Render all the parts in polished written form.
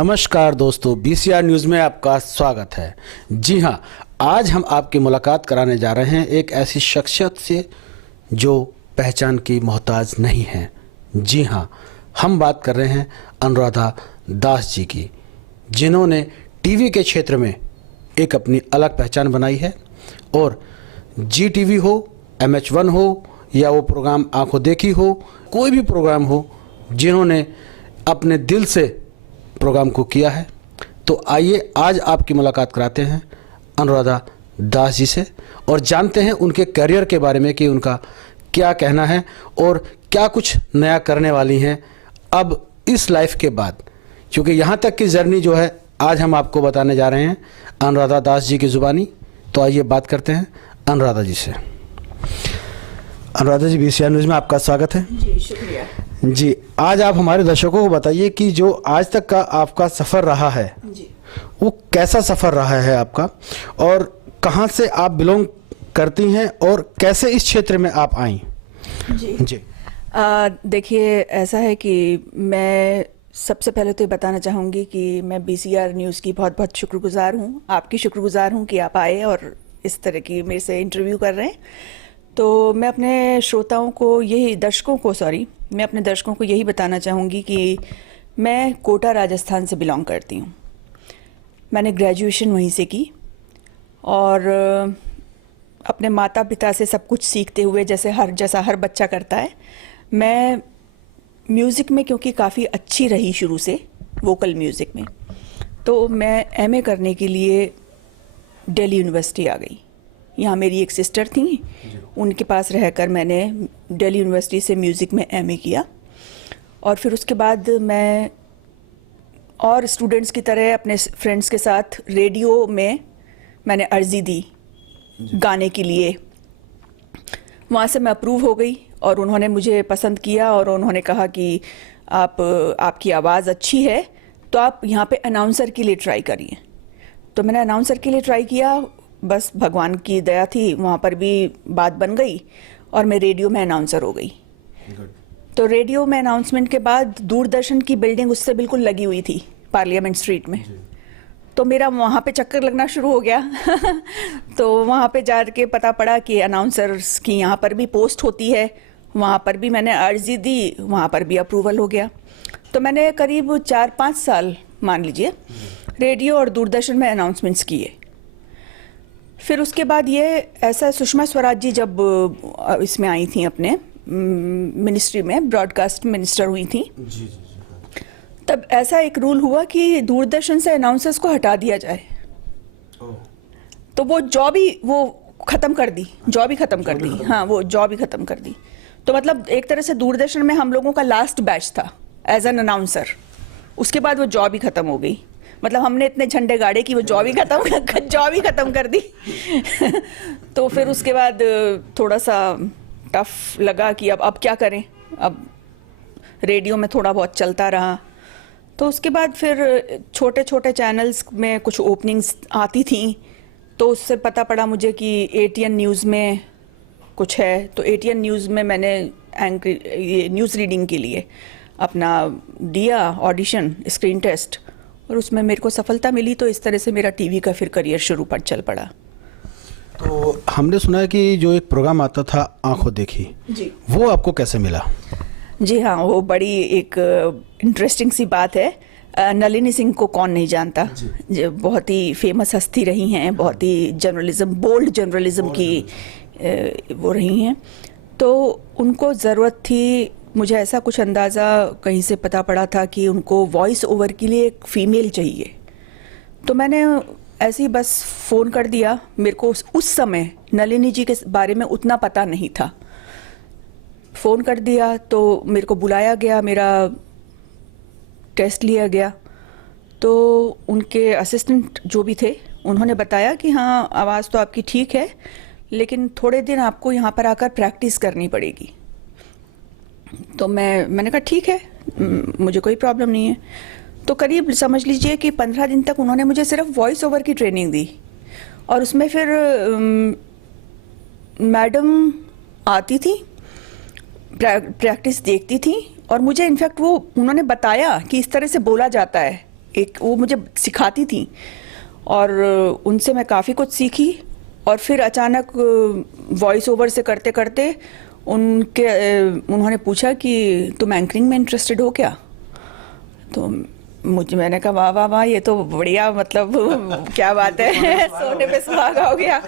नमस्कार दोस्तों, BCR news में आपका स्वागत है। जी हाँ, आज हम आपकी मुलाकात कराने जा रहे हैं एक ऐसी शख्सियत से जो पहचान की मोहताज नहीं है। जी हाँ, हम बात कर रहे हैं अनुराधा दास जी की, जिन्होंने टीवी के क्षेत्र में एक अपनी अलग पहचान बनाई है और जी टीवी हो, MH1 हो या वो प्रोग्राम आंखों देखी हो, कोई भी प्रोग्राम हो, जिन्होंने अपने दिल से प्रोग्राम को किया है। तो आइए आज आपकी मुलाकात कराते हैं अनुराधा दास जी से और जानते हैं उनके करियर के बारे में कि उनका क्या कहना है और क्या कुछ नया करने वाली हैं अब इस लाइफ के बाद, क्योंकि यहाँ तक की जर्नी जो है आज हम आपको बताने जा रहे हैं अनुराधा दास जी की ज़ुबानी। तो आइए बात करते हैं अनुराधा जी से। अनुराधा जी, बीसीआर न्यूज़ में आपका स्वागत है। जी शुक्रिया। जी, आज आप हमारे दर्शकों को बताइए कि जो आज तक का आपका सफ़र रहा है जी, वो कैसा सफ़र रहा है आपका, और कहाँ से आप बिलोंग करती हैं और कैसे इस क्षेत्र में आप आई? जी देखिए, ऐसा है कि मैं सबसे पहले तो ये बताना चाहूँगी कि मैं बीसीआर न्यूज़ की बहुत बहुत शुक्रगुजार हूँ, आपकी शुक्रगुजार हूँ कि आप आए और इस तरह की मेरे से इंटरव्यू कर रहे हैं। तो मैं अपने श्रोताओं को मैं अपने दर्शकों को यही बताना चाहूँगी कि मैं कोटा राजस्थान से बिलोंग करती हूँ। मैंने ग्रेजुएशन वहीं से की और अपने माता पिता से सब कुछ सीखते हुए जैसा हर बच्चा करता है, मैं म्यूज़िक में क्योंकि काफ़ी अच्छी रही शुरू से, वोकल म्यूज़िक में, तो मैं MA करने के लिए दिल्ली यूनिवर्सिटी आ गई। यहाँ मेरी एक सिस्टर थी, उनके पास रहकर मैंने दिल्ली यूनिवर्सिटी से म्यूज़िक में MA किया और फिर उसके बाद मैं और स्टूडेंट्स की तरह अपने फ्रेंड्स के साथ रेडियो में मैंने अर्जी दी गाने के लिए। वहाँ से मैं अप्रूव हो गई और उन्होंने मुझे पसंद किया और उन्होंने कहा कि आपकी आवाज़ अच्छी है तो आप यहाँ पे अनाउंसर के लिए ट्राई करिए। तो मैंने अनाउंसर के लिए ट्राई किया, बस भगवान की दया थी, वहाँ पर भी बात बन गई और मैं रेडियो में अनाउंसर हो गई। तो रेडियो में अनाउंसमेंट के बाद दूरदर्शन की बिल्डिंग उससे बिल्कुल लगी हुई थी पार्लियामेंट स्ट्रीट में, तो मेरा वहाँ पे चक्कर लगना शुरू हो गया तो वहाँ पे जाके पता पड़ा कि अनाउंसर्स की यहाँ पर भी पोस्ट होती है, वहाँ पर भी मैंने अर्जी दी, वहाँ पर भी अप्रूवल हो गया। तो मैंने करीब 4-5 साल मान लीजिए रेडियो और दूरदर्शन में अनाउंसमेंट्स किए। फिर उसके बाद ये ऐसा, सुषमा स्वराज जी जब इसमें आई थी अपने मिनिस्ट्री में, ब्रॉडकास्ट मिनिस्टर हुई थी, तब ऐसा एक रूल हुआ कि दूरदर्शन से अनाउंसर्स को हटा दिया जाए। तो वो जॉब ही ख़त्म कर दी। हाँ, वो जॉब ही ख़त्म कर दी। तो मतलब एक तरह से दूरदर्शन में हम लोगों का लास्ट बैच था एज एन अनाउंसर। उसके बाद वो जॉब ही ख़त्म हो गई। मतलब हमने इतने झंडे गाड़े कि वो जॉब ही ख़त्म कर दी तो फिर उसके बाद थोड़ा सा टफ लगा कि अब क्या करें। अब रेडियो में थोड़ा बहुत चलता रहा, तो उसके बाद फिर छोटे छोटे चैनल्स में कुछ ओपनिंग्स आती थी, तो उससे पता पड़ा मुझे कि ATN न्यूज़ में कुछ है। तो ATN न्यूज़ में मैंने न्यूज़ रीडिंग के लिए अपना दिया ऑडिशन, स्क्रीन टेस्ट, और उसमें मेरे को सफलता मिली। तो इस तरह से मेरा टीवी का फिर करियर शुरू पर चल पड़ा। तो हमने सुना है कि जो एक प्रोग्राम आता था आंखों देखी जी, वो आपको कैसे मिला? जी हाँ, वो बड़ी एक इंटरेस्टिंग सी बात है। नलिनी सिंह को कौन नहीं जानता, जो बहुत ही फेमस हस्ती रही हैं, बहुत ही बोल्ड जर्नलिज्म की वो रही हैं। तो उनको ज़रूरत थी, मुझे ऐसा कुछ अंदाज़ा कहीं से पता पड़ा था कि उनको वॉइस ओवर के लिए एक फ़ीमेल चाहिए। तो मैंने ऐसे ही बस फ़ोन कर दिया। मेरे को उस समय नलिनी जी के बारे में उतना पता नहीं था। फ़ोन कर दिया तो मेरे को बुलाया गया, मेरा टेस्ट लिया गया। तो उनके असिस्टेंट जो भी थे उन्होंने बताया कि हाँ, आवाज़ तो आपकी ठीक है, लेकिन थोड़े दिन आपको यहाँ पर आकर प्रैक्टिस करनी पड़ेगी। तो मैंने कहा ठीक है, मुझे कोई प्रॉब्लम नहीं है। तो करीब समझ लीजिए कि 15 दिन तक उन्होंने मुझे सिर्फ वॉइस ओवर की ट्रेनिंग दी, और उसमें फिर मैडम आती थी, प्रैक्टिस देखती थी, और मुझे इनफैक्ट वो उन्होंने बताया कि इस तरह से बोला जाता है एक वो मुझे सिखाती थी और उनसे मैं काफ़ी कुछ सीखी। और फिर अचानक वॉइस ओवर से करते करते उन्होंने पूछा कि तुम एंकरिंग में इंटरेस्टेड हो क्या? तो मैंने कहा वाह वाह वाह, ये तो बढ़िया, मतलब क्या बात है, सोने पे सुहागा हो गया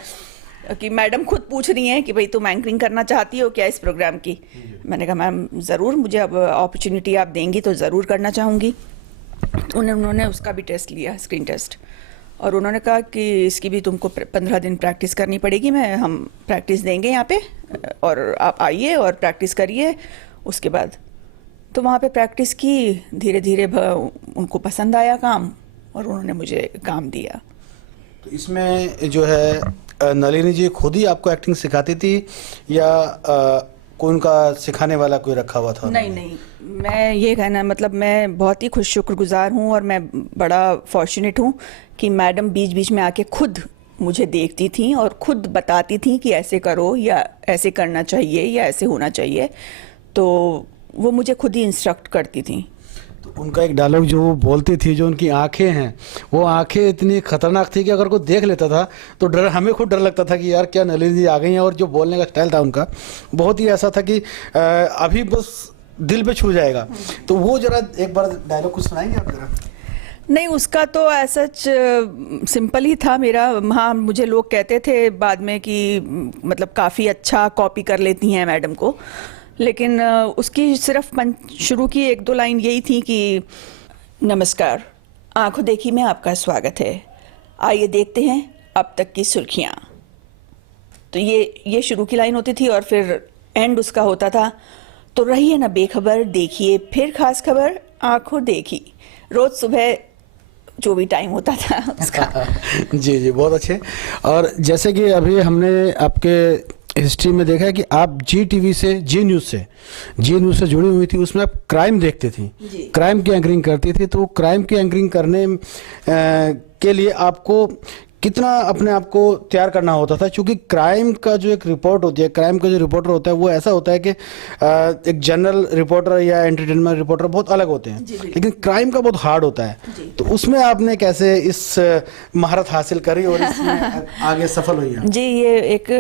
कि मैडम खुद पूछ रही हैं कि भाई तुम एंकरिंग करना चाहती हो क्या इस प्रोग्राम की। मैंने कहा मैम ज़रूर, मुझे अब अपॉर्चुनिटी आप देंगी तो ज़रूर करना चाहूँगी। उन्होंने उसका भी टेस्ट लिया, स्क्रीन टेस्ट, और उन्होंने कहा कि इसकी भी तुमको 15 दिन प्रैक्टिस करनी पड़ेगी, हम प्रैक्टिस देंगे यहाँ पे और आप आइए और प्रैक्टिस करिए। उसके बाद तो वहाँ पे प्रैक्टिस की, धीरे धीरे उनको पसंद आया काम और उन्होंने मुझे काम दिया। तो इसमें जो है नलिनी जी खुद ही आपको एक्टिंग सिखाती थी या कोई उनका सिखाने वाला कोई रखा हुआ था? नहीं नहीं, मैं ये कहना, मतलब मैं बहुत ही खुश शुक्रगुजार हूँ और मैं बड़ा फॉर्चुनेट हूँ कि मैडम बीच बीच में आके खुद मुझे देखती थी और खुद बताती थी कि ऐसे करो या ऐसे करना चाहिए या ऐसे होना चाहिए। तो वो मुझे खुद ही इंस्ट्रक्ट करती थी। तो उनका एक डायलॉग जो वो बोलती थी, जो उनकी आंखें हैं, वो आंखें इतनी खतरनाक थी कि अगर कोई देख लेता था तो हमें खुद डर लगता था कि यार क्या नलिनी जी आ गई हैं। और जो बोलने का स्टाइल था उनका बहुत ही ऐसा था कि अभी बस दिल पे छू जाएगा। तो वो जरा एक बार डायलॉग कुछ सुनाएंगे आप जरा? नहीं, उसका तो ऐसा सिंपल ही था मेरा। हाँ, मुझे लोग कहते थे बाद में कि मतलब काफ़ी अच्छा कॉपी कर लेती हैं मैडम को, लेकिन उसकी सिर्फ शुरू की 1-2 लाइन यही थी कि नमस्कार, आंखों देखी में आपका स्वागत है, आइए देखते हैं अब तक की सुर्खियाँ। तो ये शुरू की लाइन होती थी और फिर एंड उसका होता था, तो रहिए ना बेखबर, देखिए फिर खास खबर, आंखों देखी। रोज सुबह जो भी टाइम होता था उसका। जी जी, बहुत अच्छे। और जैसे कि अभी हमने आपके हिस्ट्री में देखा है कि आप जी न्यूज़ से जुड़ी हुई थी, उसमें आप क्राइम देखती थी, क्राइम की एंकरिंग करती थी। तो क्राइम की एंकरिंग करने के लिए आपको कितना अपने आप को तैयार करना होता था? क्योंकि क्राइम का जो एक रिपोर्ट होती है, क्राइम का जो रिपोर्टर होता है वो ऐसा होता है कि एक जनरल रिपोर्टर या एंटरटेनमेंट रिपोर्टर बहुत अलग होते हैं, लेकिन क्राइम का बहुत हार्ड होता है। तो उसमें आपने कैसे इस महारत हासिल करी और इसमें आगे सफल हुई हैं? जी, ये एक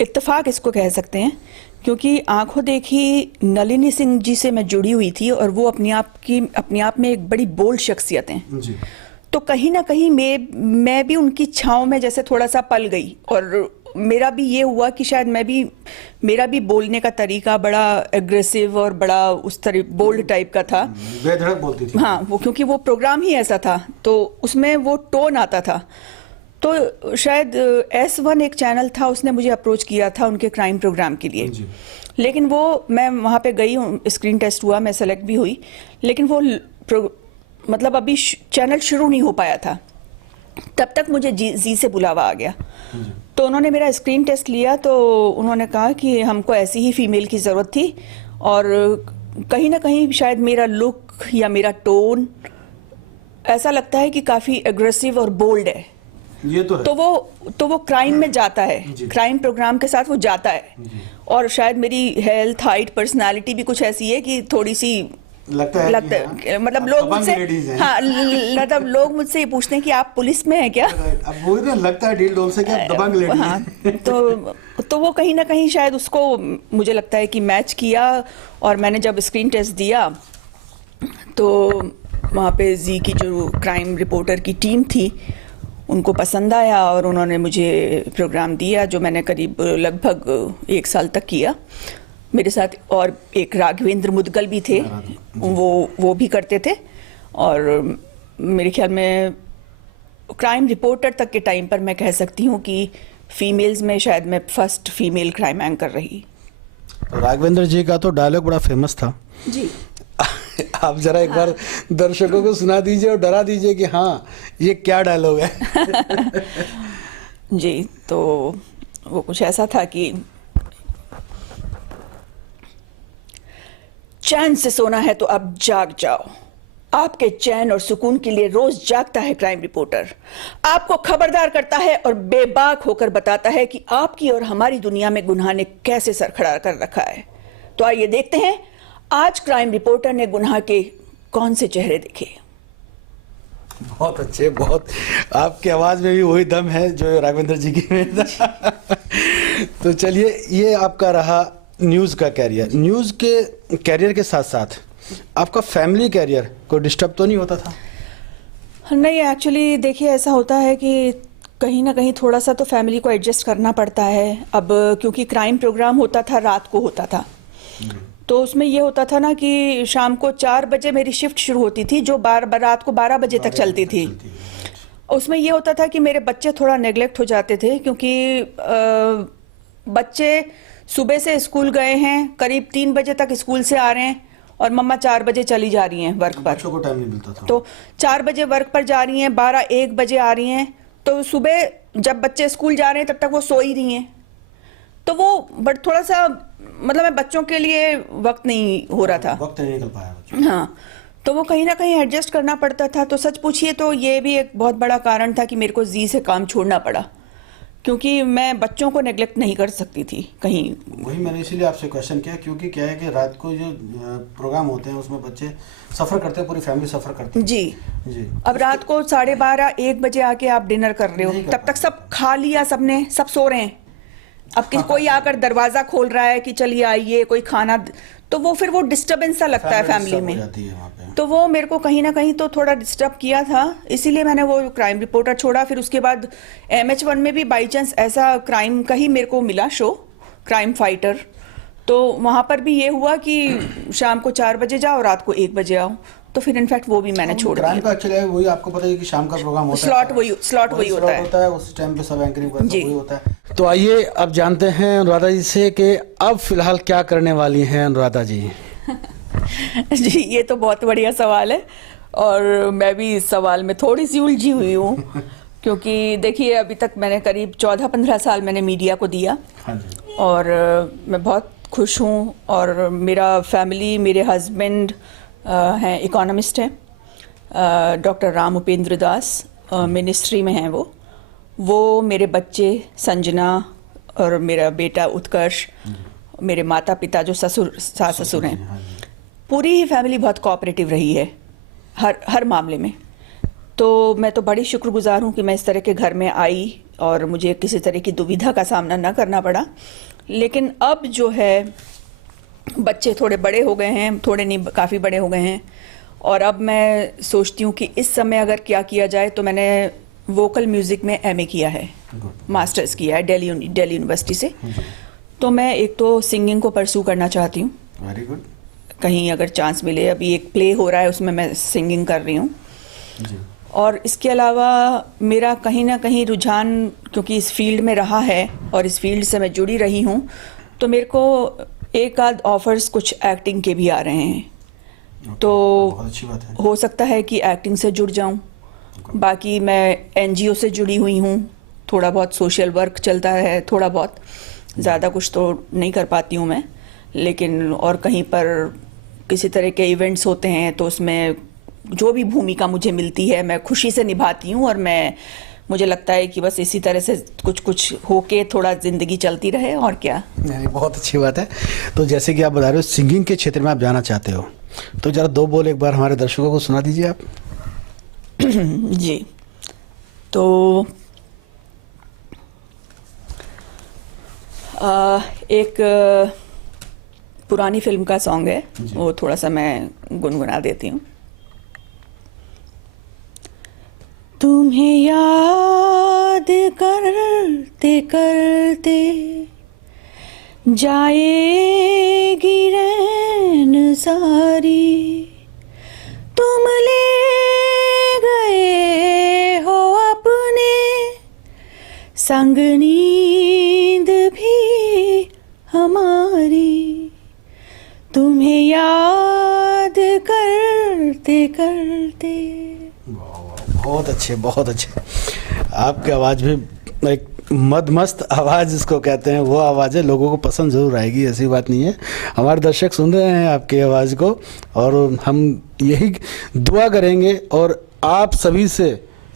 इत्तेफाक इसको कह सकते हैं, क्योंकि आंखों देखी नलिनी सिंह जी से मैं जुड़ी हुई थी और वो अपने आप में एक बड़ी बोल्ड शख्सियत हैं। जी। तो कहीं ना कहीं मैं भी उनकी छांव में जैसे थोड़ा सा पल गई और मेरा भी ये हुआ कि शायद मेरा भी बोलने का तरीका बड़ा एग्रेसिव और बड़ा उस तरह बोल्ड टाइप का था। बेधड़क बोलती थी। हाँ, वो क्योंकि वो प्रोग्राम ही ऐसा था तो उसमें वो टोन आता था। तो शायद S1 एक चैनल था, उसने मुझे अप्रोच किया था उनके क्राइम प्रोग्राम के लिए। लेकिन वो मैं वहाँ पे गई, स्क्रीन टेस्ट हुआ, मैं सेलेक्ट भी हुई, लेकिन वो मतलब अभी चैनल शुरू नहीं हो पाया था, तब तक मुझे जी से बुलावा आ गया। तो उन्होंने मेरा स्क्रीन टेस्ट लिया तो उन्होंने कहा कि हमको ऐसी ही फीमेल की ज़रूरत थी और कहीं ना कहीं शायद मेरा लुक या मेरा टोन ऐसा लगता है कि काफ़ी एग्रेसिव और बोल्ड है। ये तो है। तो वो क्राइम में जाता है, क्राइम प्रोग्राम के साथ वो जाता है। और शायद मेरी हेल्थ, हाइट, पर्सनालिटी भी कुछ ऐसी है कि थोड़ी सी लगता है मतलब लोग मुझसे, हाँ, मतलब लोग मुझसे ये पूछते हैं कि आप पुलिस में हैं क्या? अब वो ना लगता है डील डोल से कि आप दबंग लेडी हैं। हाँ, तो वो कहीं ना कहीं शायद उसको मुझे लगता है कि मैच किया। और मैंने जब स्क्रीन टेस्ट दिया तो वहाँ पे जी की जो क्राइम रिपोर्टर की टीम थी उनको पसंद आया और उन्होंने मुझे प्रोग्राम दिया, जो मैंने करीब लगभग 1 साल तक किया। मेरे साथ और एक राघवेंद्र मुदगल भी थे, वो भी करते थे। और मेरे ख्याल में क्राइम रिपोर्टर तक के टाइम पर मैं कह सकती हूँ कि फीमेल्स में शायद मैं फर्स्ट फीमेल क्राइम एंकर रही। राघवेंद्र जी का तो डायलॉग बड़ा फेमस था जी। आप जरा एक बार दर्शकों को सुना दीजिए और डरा दीजिए कि हाँ ये क्या डायलॉग है। जी, तो वो कुछ ऐसा था कि चैन से सोना है तो अब जाग जाओ, आपके चैन और सुकून के लिए रोज जागता है क्राइम रिपोर्टर, आपको खबरदार करता है और बेबाक होकर बताता है कि आपकी और हमारी दुनिया में गुनाह ने कैसे सर खड़ा कर रखा है। तो आइए देखते हैं आज क्राइम रिपोर्टर ने गुनाह के कौन से चेहरे देखे। बहुत अच्छे, बहुत। आपकी आवाज़ में भी वही दम है जो राघवेंद्र जी की में था। तो चलिए, ये आपका रहा न्यूज़ का कैरियर। न्यूज़ के कैरियर के साथ साथ आपका फैमिली कैरियर को डिस्टर्ब तो नहीं होता था? नहीं, एक्चुअली देखिए ऐसा होता है कि कहीं ना कहीं थोड़ा सा तो फैमिली को एडजस्ट करना पड़ता है। अब क्योंकि क्राइम प्रोग्राम होता था, रात को होता था, तो उसमें ये होता था ना कि शाम को 4 बजे मेरी शिफ्ट शुरू होती थी, जो रात को 12 बजे तक चलती थी। उसमें ये होता था कि मेरे बच्चे थोड़ा नेग्लेक्ट हो जाते थे, क्योंकि बच्चे सुबह से स्कूल गए हैं, करीब 3 बजे तक स्कूल से आ रहे हैं और मम्मा 4 बजे चली जा रही हैं वर्क पर। बच्चों को टाइम नहीं मिलता था। तो 4 बजे वर्क पर जा रही हैं, 12-1 बजे आ रही हैं, तो सुबह जब बच्चे स्कूल जा रहे हैं तब तक वो सो ही रही हैं। तो वो बट थोड़ा सा मतलब मैं बच्चों के लिए वक्त नहीं हो रहा था, वक्त नहीं निकल पाया बच्चों। हाँ, तो वो कहीं ना कहीं एडजस्ट करना पड़ता था। तो सच पूछिए तो ये भी एक बहुत बड़ा कारण था कि मेरे को जी से काम छोड़ना पड़ा, क्योंकि मैं बच्चों को नेग्लेक्ट नहीं कर सकती थी कहीं। वही मैंने इसीलिए आपसे क्वेश्चन किया, क्योंकि क्या है कि रात को जो प्रोग्राम होते हैं उसमें बच्चे सफ़र करते हैं, पूरी फैमिली सफ़र करती है। जी जी। अब रात को 12:30-1 बजे आके आप डिनर कर रहे हो, नहीं कर तब तक सब खा लिया, सबने सब सो रहे हैं। अब कोई आकर दरवाजा खोल रहा है कि चलिए आइए कोई खाना, तो वो फिर वो डिस्टर्बेंस सा लगता है फैमिली में। तो वो मेरे को कहीं ना कहीं तो थोड़ा डिस्टर्ब किया था, इसीलिए मैंने वो क्राइम रिपोर्टर छोड़ा। फिर उसके बाद MH1 में भी बाई चांस ऐसा क्राइम का ही मेरे को मिला शो, क्राइम फाइटर। तो वहाँ पर भी ये हुआ कि शाम को 4 बजे जाओ, रात को 1 बजे आओ। तो फिर इनफैक्ट वो भी मैंने छोड़ दिया। क्राइम का एक्चुअली वही आपको पता है कि शाम का प्रोग्राम होता है, स्लॉट वही होता है। उस टाइम पे सब एंकरिंग वही होता है। तो आइए अब जानते हैं अनुराधा जी से कि अब फिलहाल क्या करने वाली हैं अनुराधा जी। जी, ये तो बहुत बढ़िया सवाल है और मैं भी इस सवाल में थोड़ी सी उलझी हुई हूँ। क्योंकि देखिए अभी तक मैंने करीब 14-15 साल मैंने मीडिया को दिया। हाँ जी। और मैं बहुत खुश हूँ। और मेरा फैमिली, मेरे हस्बैंड हैं इकोनॉमिस्ट हैं, डॉक्टर राम उपेंद्र दास, मिनिस्ट्री में हैं वो मेरे बच्चे संजना और मेरा बेटा उत्कर्ष, मेरे माता पिता जो सास ससुर हैं, पूरी ही फैमिली बहुत कोऑपरेटिव रही है हर मामले में। तो मैं तो बड़ी शुक्रगुजार हूँ कि मैं इस तरह के घर में आई और मुझे किसी तरह की दुविधा का सामना न करना पड़ा। लेकिन अब जो है बच्चे थोड़े बड़े हो गए हैं, थोड़े नहीं काफ़ी बड़े हो गए हैं, और अब मैं सोचती हूँ कि इस समय अगर क्या किया जाए, तो मैंने वोकल म्यूज़िक में MA किया है, मास्टर्स किया है दिल्ली यूनिवर्सिटी से। तो मैं एक तो सिंगिंग को परस्यू करना चाहती हूँ, वेरी गुड, कहीं अगर चांस मिले। अभी एक प्ले हो रहा है, उसमें मैं सिंगिंग कर रही हूँ। और इसके अलावा मेरा कहीं ना कहीं रुझान, क्योंकि इस फील्ड में रहा है और इस फील्ड से मैं जुड़ी रही हूँ, तो मेरे को एक आध ऑफर्स कुछ एक्टिंग के भी आ रहे हैं। तो बहुत अच्छी बात है। हो सकता है कि एक्टिंग से जुड़ जाऊं। बाकी मैं NGO से जुड़ी हुई हूँ, थोड़ा बहुत सोशल वर्क चलता है, थोड़ा बहुत, ज़्यादा कुछ तो नहीं कर पाती हूँ मैं। लेकिन और कहीं पर किसी तरह के इवेंट्स होते हैं तो उसमें जो भी भूमिका मुझे मिलती है मैं खुशी से निभाती हूँ। और मुझे लगता है कि बस इसी तरह से कुछ होके थोड़ा ज़िंदगी चलती रहे, और क्या। नहीं, बहुत अच्छी बात है। तो जैसे कि आप बता रहे हो सिंगिंग के क्षेत्र में आप जाना चाहते हो, तो ज़रा 2 बोल एक बार हमारे दर्शकों को सुना दीजिए आप। जी, तो एक पुरानी फिल्म का सॉन्ग है, वो थोड़ा सा मैं गुनगुना देती हूँ। तुम्हें याद करते करते जाएगी रैन सारी, तुम ले गए हो अपने संग नींद भी हमारी, तुम्हें याद करते करते। बहुत अच्छे, बहुत अच्छे। आपकी आवाज़ भी एक मदमस्त आवाज़ जिसको कहते हैं, वो आवाज़ है, लोगों को पसंद ज़रूर आएगी, ऐसी बात नहीं है। हमारे दर्शक सुन रहे हैं आपकी आवाज़ को, और हम यही दुआ करेंगे और आप सभी से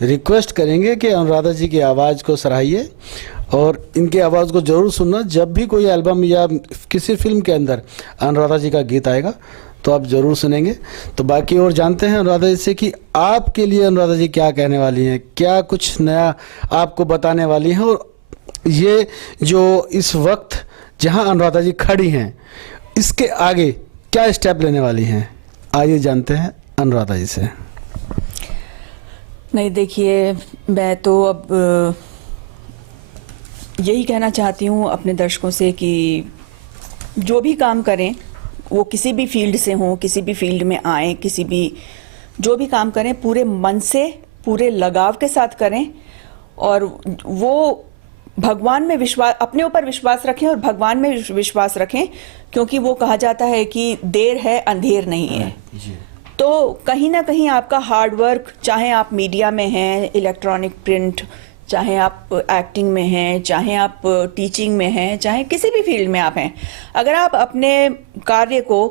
रिक्वेस्ट करेंगे कि अनुराधा जी की आवाज़ को सराहिए और इनकी आवाज़ को ज़रूर सुनना। जब भी कोई एल्बम या किसी फिल्म के अंदर अनुराधा जी का गीत आएगा तो आप ज़रूर सुनेंगे। तो बाकी और जानते हैं अनुराधा जी से कि आपके लिए अनुराधा जी क्या कहने वाली हैं, क्या कुछ नया आपको बताने वाली हैं, और ये जो इस वक्त जहां अनुराधा जी खड़ी हैं इसके आगे क्या स्टेप लेने वाली हैं। आइए जानते हैं अनुराधा जी से। नहीं, देखिए, मैं तो अब यही कहना चाहती हूँ अपने दर्शकों से कि जो भी काम करें, वो किसी भी फील्ड से हों, किसी भी फील्ड में आए, किसी भी जो भी काम करें पूरे मन से, पूरे लगाव के साथ करें, और वो भगवान में विश्वास, अपने ऊपर विश्वास रखें और भगवान में विश्वास रखें, क्योंकि वो कहा जाता है कि देर है अंधेर नहीं है। तो कहीं ना कहीं आपका हार्ड वर्क, चाहे आप मीडिया में हैं, इलेक्ट्रॉनिक प्रिंट, चाहे आप एक्टिंग में हैं, चाहे आप टीचिंग में हैं, चाहे किसी भी फील्ड में आप हैं, अगर आप अपने कार्य को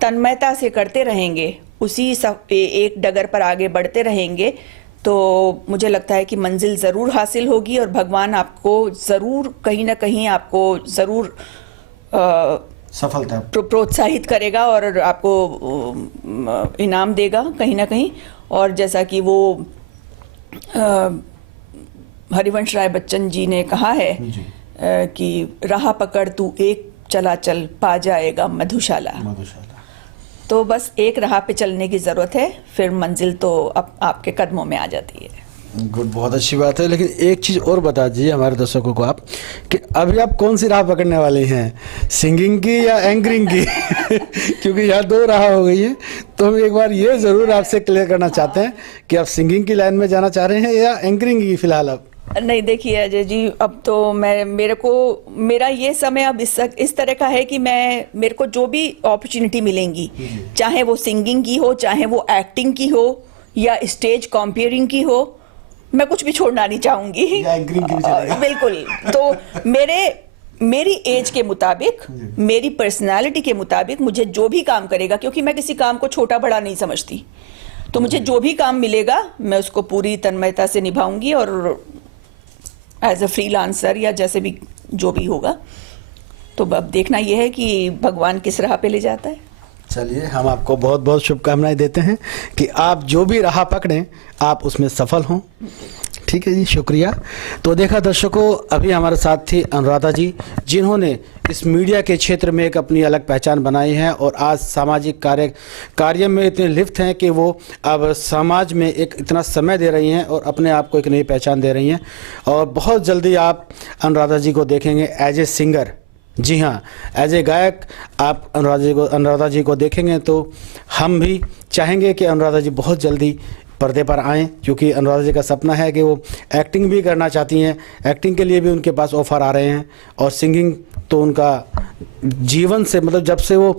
तन्मयता से करते रहेंगे, उसी एक डगर पर आगे बढ़ते रहेंगे, तो मुझे लगता है कि मंजिल ज़रूर हासिल होगी और भगवान आपको ज़रूर कहीं ना कहीं आपको ज़रूर सफलता प्रोत्साहित करेगा और आपको इनाम देगा कहीं ना कहीं। और जैसा कि वो हरिवंश राय बच्चन जी ने कहा है कि राह पकड़ तू एक चला चल, पा जाएगा मधुशाला। तो बस एक राह पे चलने की ज़रूरत है, फिर मंजिल तो आपके कदमों में आ जाती है। गुड, बहुत अच्छी बात है। लेकिन एक चीज़ और बता दीजिए हमारे दर्शकों को आप कि अभी आप कौन सी राह पकड़ने वाले हैं, सिंगिंग की या एंकरिंग की? क्योंकि यहाँ दो राह हो गई है, तो हम एक बार ये ज़रूर आपसे क्लियर करना चाहते हैं कि आप सिंगिंग की लाइन में जाना चाह रहे हैं या एंकरिंग की फिलहाल आप? नहीं, देखिए अजय जी, अब तो मेरा ये समय अब इस तरह का है कि मेरे को जो भी अपॉर्चुनिटी मिलेंगी, चाहे वो सिंगिंग की हो, चाहे वो एक्टिंग की हो, या स्टेज कॉम्पेयरिंग की हो, मैं कुछ भी छोड़ना नहीं चाहूंगी। बिल्कुल। तो मेरी एज के मुताबिक, मेरी पर्सनालिटी के मुताबिक मुझे जो भी काम करेगा, क्योंकि मैं किसी काम को छोटा बड़ा नहीं समझती, तो मुझे जो भी काम मिलेगा मैं उसको पूरी तन्मयता से निभाऊंगी, और एज अ फ्रीलांसर या जैसे भी जो भी होगा। तो अब देखना यह है कि भगवान किस राह पे ले जाता है। चलिए, हम आपको बहुत बहुत शुभकामनाएं देते हैं कि आप जो भी राह पकड़ें आप उसमें सफल हों। ठीक है जी, शुक्रिया। तो देखा दर्शकों, अभी हमारे साथ थी अनुराधा जी, जिन्होंने इस मीडिया के क्षेत्र में एक अपनी अलग पहचान बनाई है और आज सामाजिक कार्य में इतने लिप्त हैं कि वो अब समाज में एक इतना समय दे रही हैं और अपने आप को एक नई पहचान दे रही हैं। और बहुत जल्दी आप अनुराधा जी को देखेंगे एज ए सिंगर। जी हाँ, एज ए गायक आप अनुराधा जी को देखेंगे तो हम भी चाहेंगे कि अनुराधा जी बहुत जल्दी पर्दे पर आएँ, क्योंकि अनुराधा जी का सपना है कि वो एक्टिंग भी करना चाहती हैं। एक्टिंग के लिए भी उनके पास ऑफ़र आ रहे हैं, और सिंगिंग तो उनका जीवन से, मतलब जब से वो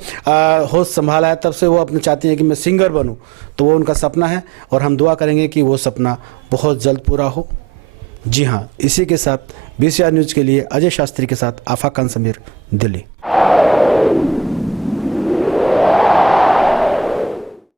होश संभाला है तब से वो अपने चाहती हैं कि मैं सिंगर बनूं, तो वो उनका सपना है और हम दुआ करेंगे कि वो सपना बहुत जल्द पूरा हो। जी हाँ, इसी के साथ BCR न्यूज़ के लिए अजय शास्त्री के साथ आफाक खान समीर, दिल्ली।